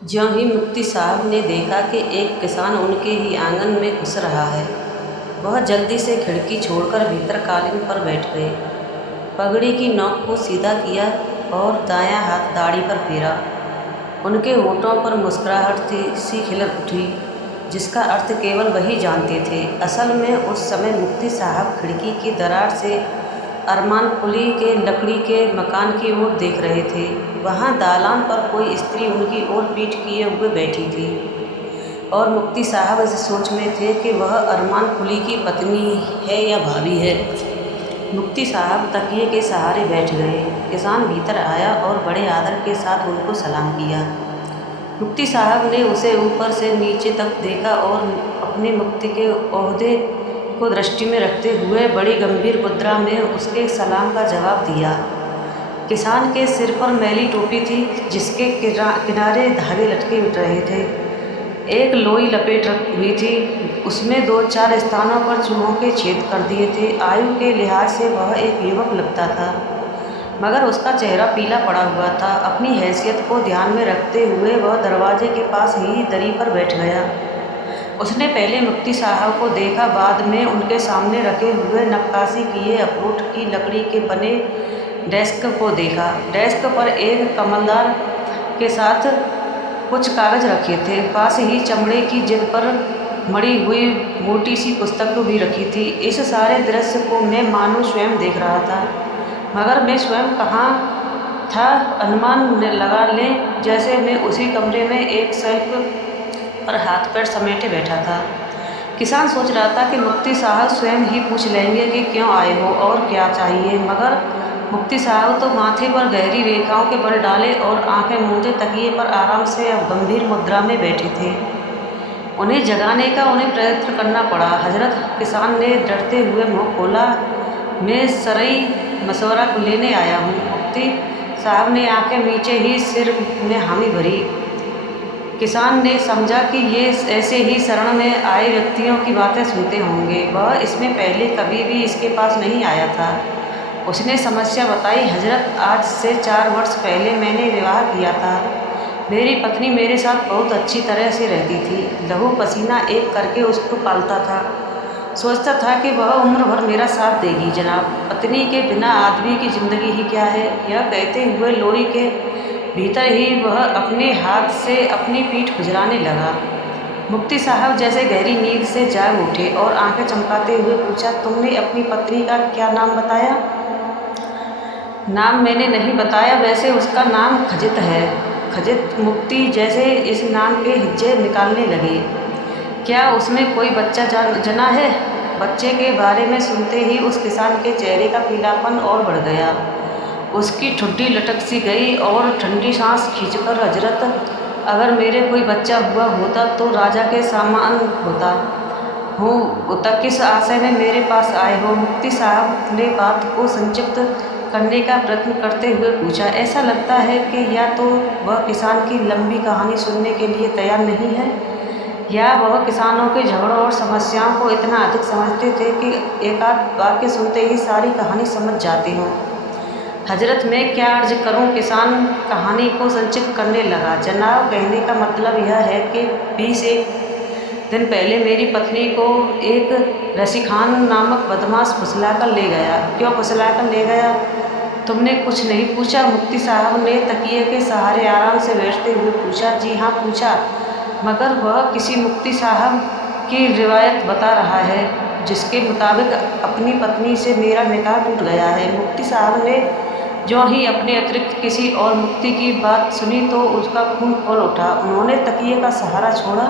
ज्यों ही मुफ्ती साहब ने देखा कि एक किसान उनके ही आंगन में घुस रहा है, वह जल्दी से खिड़की छोड़कर भीतर कालीन पर बैठ गए। पगड़ी की नोक को सीधा किया और दायां हाथ दाढ़ी पर फेरा। उनके होठों पर मुस्कुराहट सी खिल उठी, जिसका अर्थ केवल वही जानते थे। असल में उस समय मुफ्ती साहब खिड़की की दरार से अरमान पुली के लकड़ी के मकान की ओर देख रहे थे। वहाँ दालान पर कोई स्त्री उनकी ओर पीठ किए हुए बैठी थी और मुफ्ती साहब इस सोच में थे कि वह अरमान पुली की पत्नी है या भाभी है। मुफ्ती साहब तकिए के सहारे बैठ गए। किसान भीतर आया और बड़े आदर के साथ उनको सलाम किया। मुफ्ती साहब ने उसे ऊपर से नीचे तक देखा और अपने मुफ्ती के ओहदे को दृष्टि में रखते हुए बड़ी गंभीर मुद्रा में उसके सलाम का जवाब दिया। किसान के सिर पर मैली टोपी थी, जिसके किनारे धागे लटके उठ रहे थे। एक लोई लपेट हुई थी, उसमें 2-4 स्थानों पर चूहों के छेद कर दिए थे। आयु के लिहाज से वह एक युवक लगता था, मगर उसका चेहरा पीला पड़ा हुआ था। अपनी हैसियत को ध्यान में रखते हुए वह दरवाजे के पास ही दरी पर बैठ गया। उसने पहले मुफ्ती साहब को देखा, बाद में उनके सामने रखे हुए नक्काशी किए अखरोट की लकड़ी के बने डेस्क को देखा। डेस्क पर एक कमलदार के साथ कुछ कागज रखे थे। पास ही चमड़े की जिद पर मड़ी हुई मोटी सी पुस्तक भी रखी थी। इस सारे दृश्य को मैं मानो स्वयं देख रहा था, मगर मैं स्वयं कहाँ था अनुमान लगा लें, जैसे मैं उसी कमरे में एक शेल्फ पर हाथ पैर समेटे बैठा था। किसान सोच रहा था कि मुफ्ती साहब स्वयं ही पूछ लेंगे कि क्यों आए हो और क्या चाहिए, मगर मुफ्ती साहब तो माथे पर गहरी रेखाओं के बल डाले और आंखें मूंदे तकिए पर आराम से अब गंभीर मुद्रा में बैठे थे। उन्हें जगाने का उन्हें प्रयत्न करना पड़ा। हजरत, किसान ने डरते हुए मुँह खोला, मैं सरई मशवरा लेने आया हूँ। मुफ्ती साहब ने आंखें नीचे ही सिर में हामी भरी। किसान ने समझा कि ये ऐसे ही शरण में आए व्यक्तियों की बातें सुनते होंगे। वह इसमें पहले कभी भी इसके पास नहीं आया था। उसने समस्या बताई, हजरत, आज से 4 वर्ष पहले मैंने विवाह किया था। मेरी पत्नी मेरे साथ बहुत अच्छी तरह से रहती थी, लहू पसीना एक करके उसको पालता था। सोचता था कि वह उम्र भर मेरा साथ देगी। जनाब, पत्नी के बिना आदमी की जिंदगी ही क्या है। यह कहते हुए लोई के भीतर ही वह अपने हाथ से अपनी पीठ खुजलाने लगा। मुफ्ती साहब जैसे गहरी नींद से जाग उठे और आंखें चमकाते हुए पूछा, तुमने अपनी पत्नी का क्या नाम बताया? नाम मैंने नहीं बताया, वैसे उसका नाम खजित है। खजित? मुफ्ती जैसे इस नाम के हिज्जे निकालने लगे। क्या उसमें कोई बच्चा जना है? बच्चे के बारे में सुनते ही उस किसान के चेहरे का पीलापन और बढ़ गया। उसकी ठुड्डी लटक सी गई और ठंडी सांस खींचकर, हजरत, अगर मेरे कोई बच्चा हुआ होता तो राजा के सामान होता हूँ। तक किस आशय में मेरे पास आए हो? मुफ्ती साहब ने बात को संक्षिप्त करने का प्रयत्न करते हुए पूछा। ऐसा लगता है कि या तो वह किसान की लंबी कहानी सुनने के लिए तैयार नहीं है, या वह किसानों के झगड़ों और समस्याओं को इतना अधिक समझते थे कि एक आध वाक्य सुनते ही सारी कहानी समझ जाते हों। हजरत, मैं क्या अर्ज करूं? किसान कहानी को संक्षिप्त करने लगा। जनाब, कहने का मतलब यह है कि 20 दिन पहले मेरी पत्नी को एक रसीखान नामक बदमाश फुसलाकर ले गया। क्यों फुसलाकर ले गया? तुमने कुछ नहीं पूछा? मुफ्ती साहब ने तकिए के सहारे आराम से बैठते हुए पूछा। जी हाँ, पूछा, मगर वह किसी मुफ्ती साहब की रिवायत बता रहा है, जिसके मुताबिक अपनी पत्नी से मेरा निकाह टूट गया है। मुफ्ती साहब ने जो ही अपने अतिरिक्त किसी और मुफ्ती की बात सुनी तो उसका खून खौल उठा। उन्होंने तकिए का सहारा छोड़ा।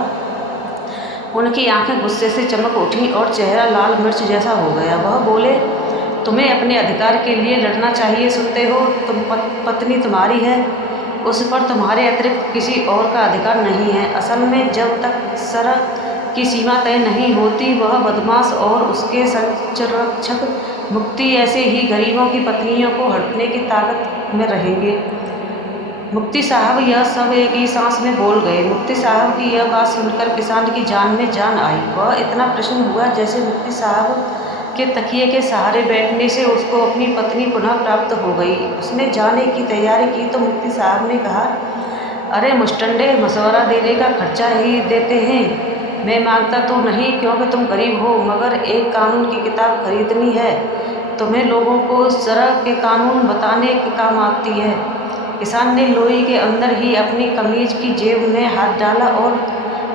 उनकी आंखें गुस्से से चमक उठीं और चेहरा लाल मिर्च जैसा हो गया। वह बोले, तुम्हें अपने अधिकार के लिए लड़ना चाहिए, सुनते हो? पत्नी तुम्हारी है, उस पर तुम्हारे अतिरिक्त किसी और का अधिकार नहीं है। असल में जब तक शरअ की सीमा तय नहीं होती, वह बदमाश और उसके संरक्षक मुफ्ती ऐसे ही गरीबों की पत्नियों को हड़पने की ताकत में रहेंगे। मुफ्ती साहब यह सब एक ही सांस में बोल गए। मुफ्ती साहब की यह बात सुनकर किसान की जान में जान आई। वह इतना प्रसन्न हुआ जैसे मुफ्ती साहब के तकिए के सहारे बैठने से उसको अपनी पत्नी पुनः प्राप्त हो गई। उसने जाने की तैयारी की तो मुफ्ती साहब ने कहा, अरे मुस्टंडे, मशवरा देने का खर्चा ही देते हैं। मैं मांगता तो नहीं क्योंकि तुम गरीब हो, मगर एक कानून की किताब खरीदनी है। तुम्हें लोगों को सड़क के कानून बताने के काम आती है। किसान ने लोई के अंदर ही अपनी कमीज की जेब में हाथ डाला और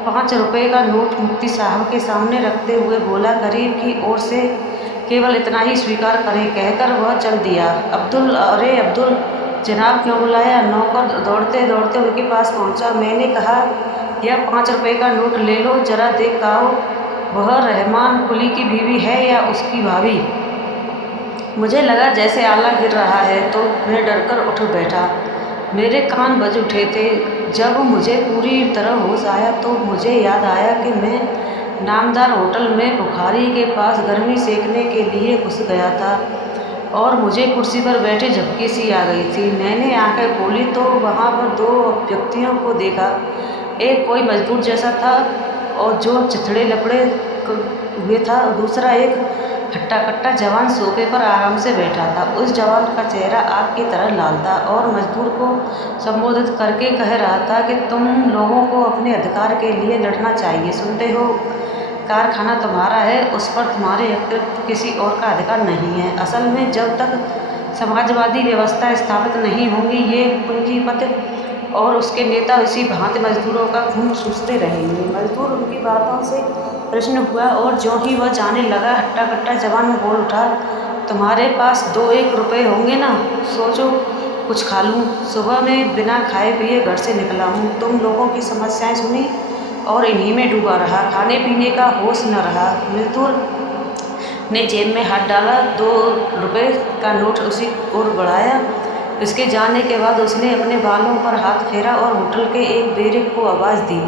5 रुपए का नोट मुफ्ती साहब के सामने रखते हुए बोला, गरीब की ओर से केवल इतना ही स्वीकार करें, कहकर वह चल दिया। अब्दुल, अरे अब्दुल जनाब, क्यों बुलाया? नौकर दौड़ते दौड़ते उनके पास पहुंचा। मैंने कहा, यह 5 रुपए का नोट ले लो, जरा देख आओ, वह रहमान कुली की बीवी है या उसकी भाभी। मुझे लगा जैसे आला गिर रहा है, तो मैं डरकर उठ बैठा। मेरे कान बज उठे थे। जब मुझे पूरी तरह होश आया तो मुझे याद आया कि मैं नामदार होटल में बुखारी के पास गर्मी सेकने के लिए घुस गया था और मुझे कुर्सी पर बैठे झपकी सी आ गई थी। मैंने आंखें खोली तो वहाँ पर 2 व्यक्तियों को देखा। एक कोई मजदूर जैसा था और जो चिथड़े लपड़े हुए था, दूसरा एक हट्टा कट्टा जवान सोफे पर आराम से बैठा था। उस जवान का चेहरा आग की तरह लाल था और मजदूर को संबोधित करके कह रहा था कि तुम लोगों को अपने अधिकार के लिए लड़ना चाहिए, सुनते हो? कारखाना तुम्हारा है, उस पर तुम्हारे अतिरिक्त किसी और का अधिकार नहीं है। असल में जब तक समाजवादी व्यवस्था स्थापित नहीं होंगी, ये पूंजीपति और उसके नेता इसी भांति मजदूरों का खून चूसते रहेंगे। मजदूर उनकी बातों से प्रश्न हुआ और जो ही वह जाने लगा, हट्टा कट्टा जवान बोल उठा, तुम्हारे पास 2-1 रुपए होंगे ना? सोचो कुछ खा लूँ। सुबह में बिना खाए पिए घर से निकला हूँ, तुम लोगों की समस्याएं सुनी और इन्हीं में डूबा रहा। खाने पीने का होश न रहा। मजदूर ने जेब में हाथ डाला, 2 रुपए का नोट उसी ओर बढ़ाया। उसके जाने के बाद उसने अपने बालों पर हाथ फेरा और होटल के एक बेरे को आवाज़ दी,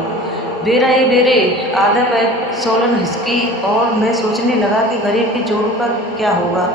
बेरा ए बेरे। आधा पैक सोलन हिस्की और मैं सोचने लगा कि गरीब की जोड़ों का क्या होगा।